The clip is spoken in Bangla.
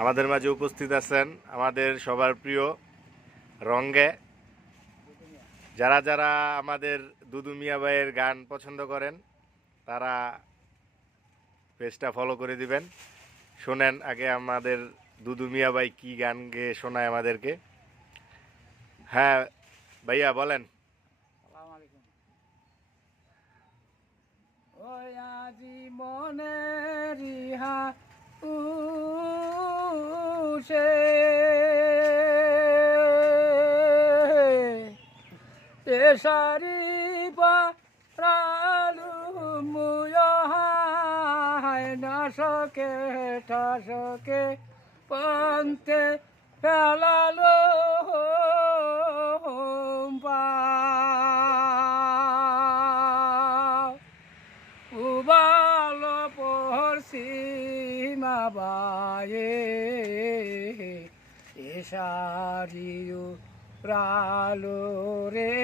আমাদের মাঝে উপস্থিত আছেন আমাদের সবার প্রিয় রঙ্গে। যারা যারা আমাদের দুদু মিয়া ভাইয়ের গান পছন্দ করেন তারা পেজটা ফলো করে দিবেন। শোনেন আগে আমাদের দুদু মিয়া ভাই কি গান গেয়ে শোনায় আমাদেরকে। হ্যাঁ ভাইয়া বলেন। ওই আজি মনের ইহা উষে এসারি পারালু মুয়াহায় নাশকে ঠাসকে পন্তে ফেলালো উবালো পড়শিমা বায়ে এসারিও প্রালো রে